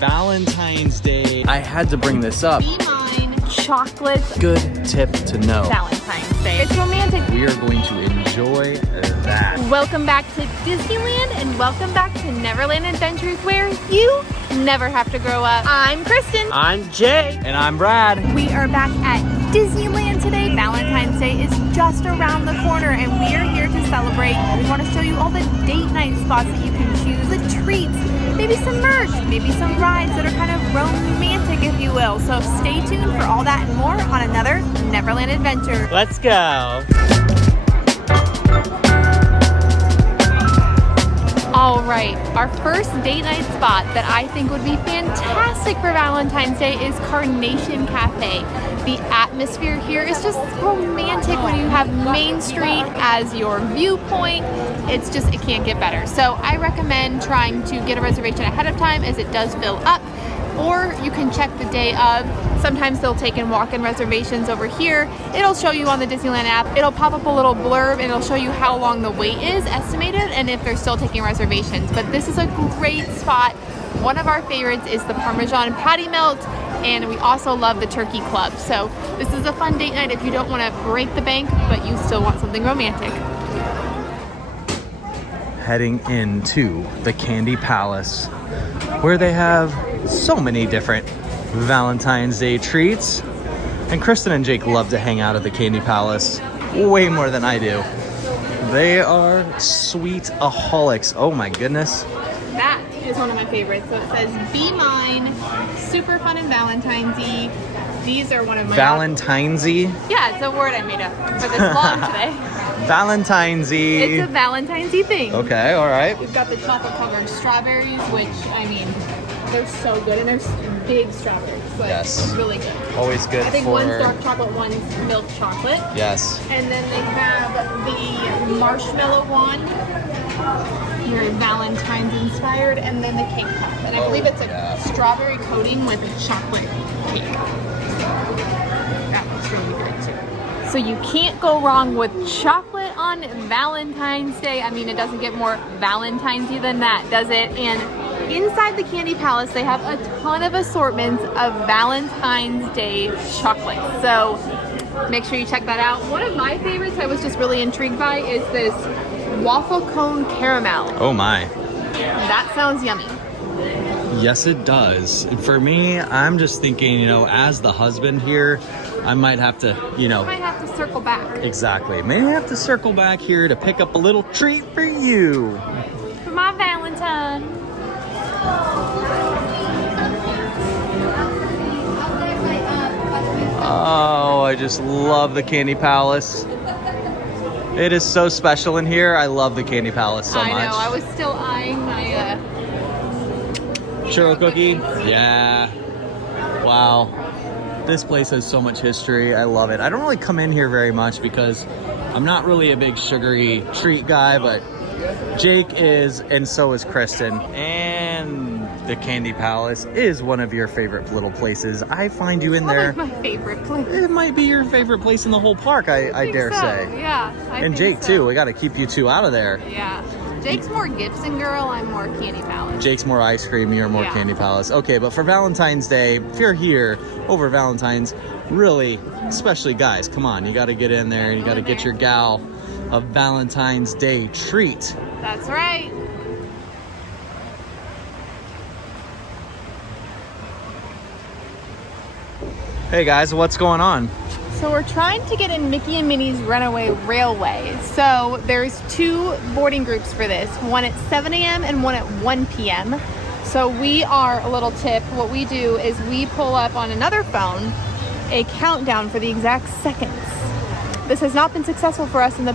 Valentine's Day. I had to bring this up. Be mine. Chocolates. Good tip to know. Valentine's Day. It's romantic. We are going to enjoy that. Welcome back to Disneyland and welcome back to Neverland Adventures, where you never have to grow up. I'm Kristen. I'm Jay. And I'm Brad. We are back at Disneyland today. Valentine's Day is just around the corner and we are here to celebrate. We want to show you all the date night spots that you can choose, the treats, maybe some merch, maybe some rides that are kind of romantic, if you will. So stay tuned for all that and more on another Neverland Adventure. Let's go. All right, our first date night spot that I think would be fantastic for Valentine's Day is Carnation Cafe. The atmosphere here is just romantic when you have Main Street as your viewpoint. It can't get better. So I recommend trying to get a reservation ahead of time as it does fill up, or you can check the day of. Sometimes they'll take in walk-in reservations over here. It'll show you on the Disneyland app. It'll pop up a little blurb and it'll show you how long the wait is estimated and if they're still taking reservations. But this is a great spot. One of our favorites is the Parmesan Patty Melt, and we also love the Turkey Club. So this is a fun date night if you don't want to break the bank, but you still want something romantic. Heading into the Candy Palace, where they have so many different Valentine's Day treats. And Kristen and Jake love to hang out at the Candy Palace way more than I do. They are sweet-aholics. Oh my goodness. That is one of my favorites. So it says, "Be mine," super fun and Valentine's-y. These are one of my... Valentine's-y? Yeah, it's a word I made up for this vlog today. Valentine's-y. It's a Valentine's-y thing. Okay, all right. We've got the chocolate-covered strawberries, which, I mean, they're so good. And they're big strawberries. Like, Yes. really good. Always good for... I think one's dark chocolate, one's milk chocolate. Yes. And then they have the marshmallow one. Very Valentine's inspired, and then the cake pop. And I believe it's a strawberry coating with a chocolate cake. That looks really good too. So you can't go wrong with chocolate on Valentine's Day. I mean, it doesn't get more Valentine's-y than that, does it? And inside the Candy Palace, they have a ton of assortments of Valentine's Day chocolate. So make sure you check that out. One of my favorites I was just really intrigued by is this waffle cone caramel. Oh my. That sounds yummy. Yes, it does. And for me, I'm just thinking, as the husband here, I might have to, Might have to circle back. Exactly. May have to circle back here to pick up a little treat for you. For my Valentine. Oh, I just love the Candy Palace. It is so special in here. I love the Candy Palace so much. I know. I was still eyeing my churro cookie. Yeah. Wow. This place has so much history. I love it. I don't really come in here very much because I'm not really a big sugary treat guy, but Jake is, and so is Kristen. And the Candy Palace is one of your favorite little places. I find you in there. My favorite place. It might be your favorite place in the whole park, I dare say. Yeah. And Jake too. We got to keep you two out of there. Yeah. Jake's more Gibson girl. I'm more Candy Palace. Jake's more ice cream. You're more Candy Palace. Okay, but for Valentine's Day, if you're here over Valentine's, really, especially guys, come on. You got to get in there. You got to get your gal a Valentine's Day treat. That's right. Hey guys, what's going on? So we're trying to get in Mickey and Minnie's Runaway Railway. So there's two boarding groups for this, one at 7 a.m. and one at 1 p.m. So we are, a little tip, what we do is we pull up on another phone a countdown for the exact seconds. This has not been successful for us in the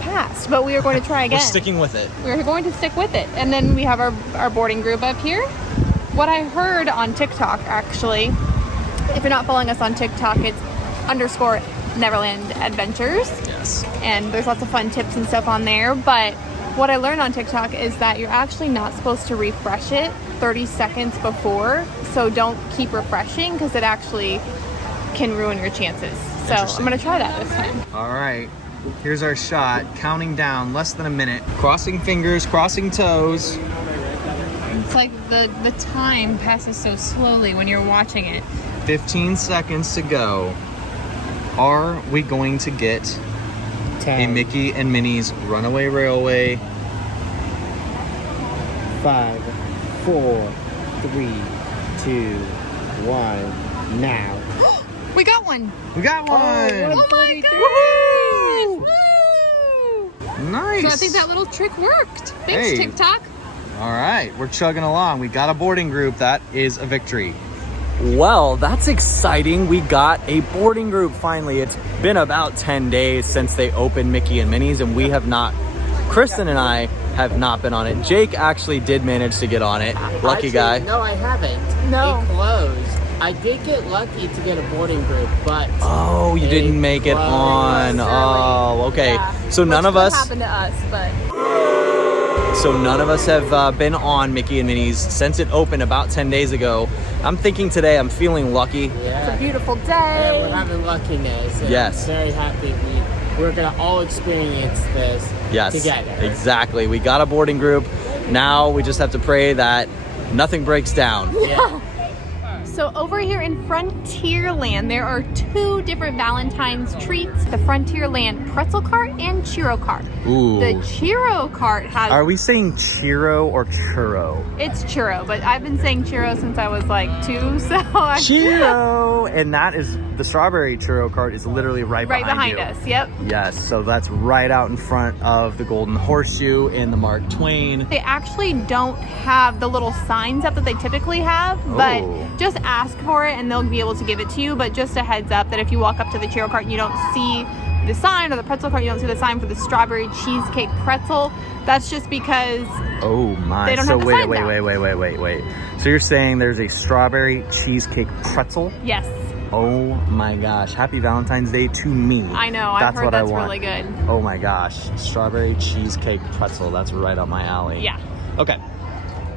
past, but we are going to try again. We're sticking with it. We're going to stick with it. And then we have our boarding group up here. What I heard on TikTok, actually, if you're not following us on TikTok, it's _Neverland Adventures. Yes. And there's lots of fun tips and stuff on there. But what I learned on TikTok is that you're actually not supposed to refresh it 30 seconds before. So don't keep refreshing because it actually can ruin your chances. So I'm going to try that this time. All right. Here's our shot. Counting down less than a minute. Crossing fingers, crossing toes. So like the time passes so slowly when you're watching it. 15 seconds to go. Are we going to get 10, a Mickey and Minnie's Runaway Railway? 5, 4, 3, 2, 1, now. We got one. We got one! Oh my gosh! Woo! Nice! So I think that little trick worked. Thanks, Hey. TikTok. All right, we're chugging along. We got a boarding group. That is a victory. Well, that's exciting. We got a boarding group finally. It's been about 10 days since they opened Mickey and Minnie's, and we have not, Kristen and I have not been on it. Jake actually did manage to get on it. Lucky guy. No, I haven't. No. It closed. I did get lucky to get a boarding group, but Oh, you didn't make it closed on. early. Oh, okay. Yeah. So none Which of could us. happened to us, but So none of us have been on Mickey and Minnie's since it opened about 10 days ago. I'm thinking today I'm feeling lucky. it's a Yeah. beautiful Yeah, we're day. having luckiness. And Yes. I'm very happy we're gonna all experience this Yes, together. exactly. We got a boarding group. Now we just have to pray that nothing breaks down. Yeah. So over here in Frontierland, there are two different Valentine's treats: the Frontierland pretzel cart and churro cart. Ooh. The churro cart has Are we saying chiro or churro? it's churro, but I've been saying churro since I was like 2, so I Churro! And that is, the strawberry churro cart is literally right behind you. us. Yep. Yes, so that's right out in front of the Golden Horseshoe and the Mark Twain. They actually don't have the little signs up that they typically have, but Oh. just ask for it and they'll be able to give it to you. But just a heads up that if you walk up to the churro cart and you don't see the sign, or the pretzel cart, you don't see the sign for the strawberry cheesecake pretzel, that's just because Oh my. They don't so have the wait, signs wait, out. wait. So you're saying there's a strawberry cheesecake pretzel? yes, Oh my gosh. Happy Valentine's Day to me. I know. I've That's heard what I that's want. really good. Oh my gosh. Strawberry cheesecake pretzel. That's right up my alley. Yeah. Okay.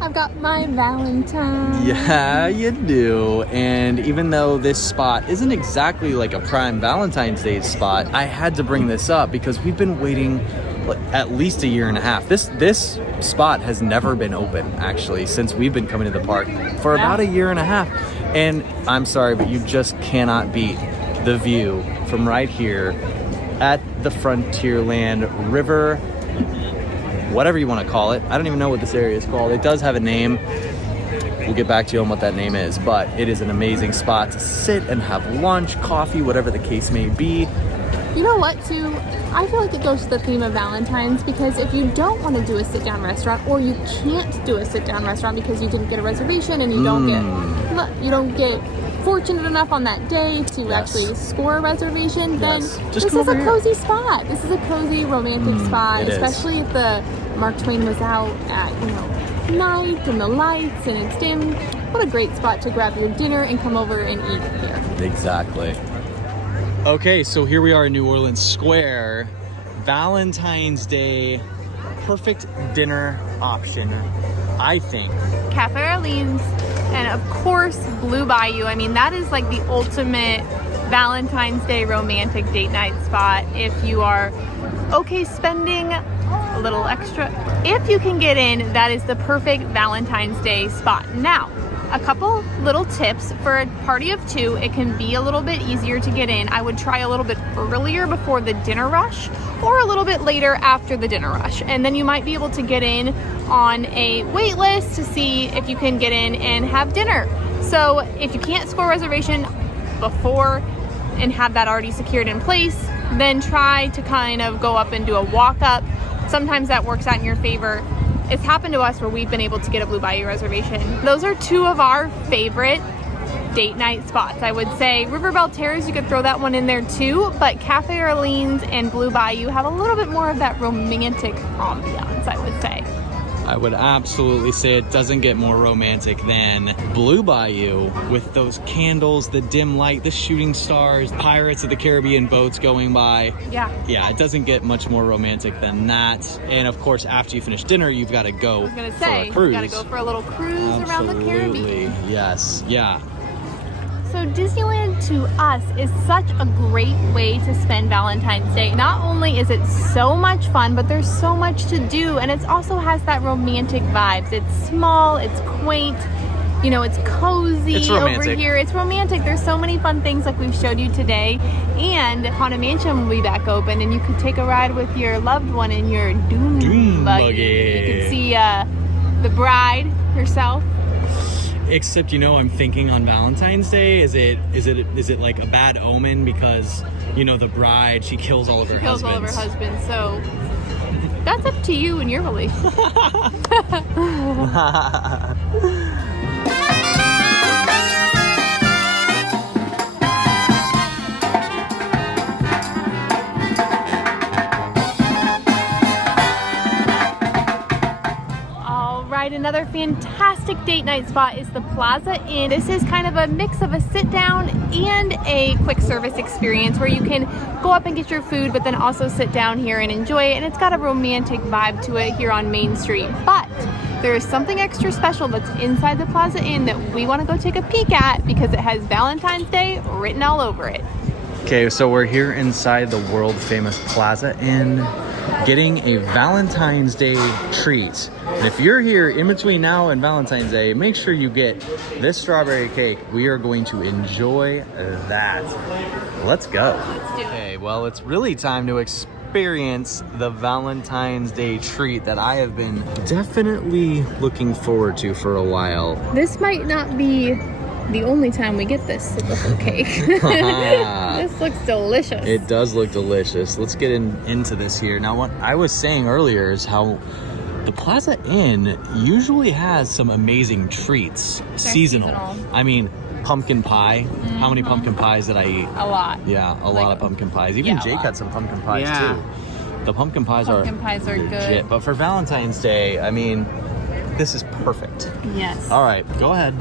I've got my Valentine. Yeah, you do. And even though this spot isn't exactly like a prime Valentine's Day spot, I had to bring this up because we've been waiting like, at least a year and a half. This spot has never been open actually since we've been coming to the park for about a year and a half. And I'm sorry, but you just cannot beat the view from right here at the Frontierland River, whatever you want to call it. I don't even know what this area is called. It does have a name. We'll get back to you on what that name is, but it is an amazing spot to sit and have lunch, coffee, whatever the case may be. You know what, too? I feel like it goes to the theme of Valentine's, because if you don't want to do a sit-down restaurant, or you can't do a sit-down restaurant because you didn't get a reservation and you don't get fortunate enough on that day to Yes. actually score a reservation, then Yes. this Just is come a over here. cozy spot. This is a cozy romantic spot, it is. especially if the Mark Twain was out at, night and the lights and it's dim. What a great spot to grab your dinner and come over and eat here. Exactly. Okay, so here we are in New Orleans Square. Valentine's Day, perfect dinner option, I think. Cafe Orleans, and of course Blue Bayou. I mean, that is like the ultimate Valentine's Day romantic date night spot. If you are okay spending a little extra, if you can get in, that is the perfect Valentine's Day spot. Now, a couple little tips for a party of 2. It can be a little bit easier to get in. I would try a little bit earlier before the dinner rush, or a little bit later after the dinner rush, and then you might be able to get in on a wait list to see if you can get in and have dinner. So if you can't score a reservation before and have that already secured in place, then try to kind of go up and do a walk up. Sometimes that works out in your favor. It's happened to us where we've been able to get a Blue Bayou reservation. Those are 2 of our favorite date night spots. I would say River Belle Terrace, you could throw that one in there too, but Cafe Orleans and Blue Bayou have a little bit more of that romantic ambiance, I would say. I would absolutely say it doesn't get more romantic than Blue Bayou with those candles, the dim light, the shooting stars, Pirates of the Caribbean boats going by. Yeah. Yeah, it doesn't get much more romantic than that. And of course, after you finish dinner, you've got to go I was gonna for say, a cruise. you gotta go for a little cruise around the Caribbean. Yes, yeah. So Disneyland to us is such a great way to spend Valentine's Day. Not only is it so much fun, but there's so much to do, and it also has that romantic vibes. It's small, it's quaint, you know, it's cozy It's over romantic. here. It's romantic. There's so many fun things like we've showed you today. And Haunted Mansion will be back open, and you could take a ride with your loved one in your Doom buggy. You can see the bride herself. Except, you know, I'm thinking on Valentine's Day, is it like a bad omen because, you know, the bride, she kills all of her husbands. Kills all of her husbands, so that's up to you and your relationship. Another fantastic date night spot is the Plaza Inn. This is kind of a mix of a sit down and a quick service experience where you can go up and get your food, but then also sit down here and enjoy it. And it's got a romantic vibe to it here on Main Street. But there is something extra special that's inside the Plaza Inn that we want to go take a peek at because it has Valentine's Day written all over it. Okay, so we're here inside the world famous Plaza Inn, getting a Valentine's Day treat. And if you're here in between now and Valentine's Day, make sure you get this strawberry cake. We are going to enjoy that. Let's go. Let's do it. Okay, well, it's really time to experience the Valentine's Day treat that I have been definitely looking forward to for a while. This might not be the only time we get this typical cake. This looks delicious. It does look delicious. Let's get into this here. Now, what I was saying earlier is how the Plaza Inn usually has some amazing treats. Seasonal. I mean, pumpkin pie. Mm-hmm. How many pumpkin pies did I eat? A lot. Yeah, a lot of pumpkin pies. Even yeah, Jake had some pumpkin pies Yeah. too. The pumpkin pies are good. legit. But for Valentine's Day, I mean, this is perfect. Yes. All right, go ahead.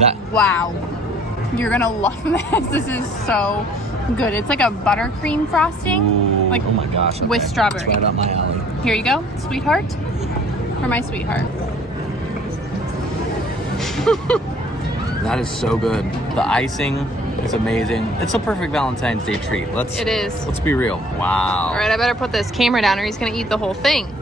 That Wow. You're gonna love this. This is so good. It's like a buttercream frosting. Ooh, Like oh my gosh. with okay. strawberry. It's right up my alley. Here you go, sweetheart. For my sweetheart. That is so good. The icing is amazing. It's a perfect Valentine's Day treat. It is. Let's be real. Wow. All right, I better put this camera down or he's gonna eat the whole thing.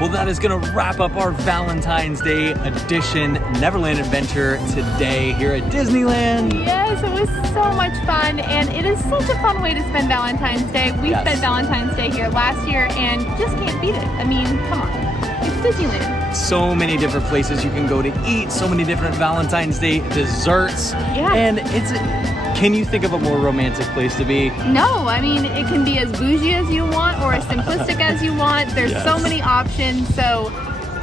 Well, that is going to wrap up our Valentine's Day edition Neverland Adventure today here at Disneyland. Yes, it was so much fun, and it is such a fun way to spend Valentine's Day. We Yes. spent Valentine's Day here last year, and just can't beat it. I mean, come on, it's Disneyland. So many different places you can go to eat, so many different Valentine's Day desserts. Yeah. And can you think of a more romantic place to be? No, I mean, it can be as bougie as you want or as simplistic as you want. There's so Yes. many options, so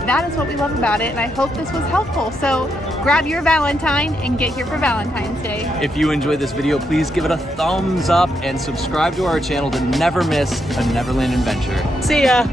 that is what we love about it, and I hope this was helpful. So grab your Valentine and get here for Valentine's Day. If you enjoyed this video, please give it a thumbs up and subscribe to our channel to never miss a Neverland adventure. See ya!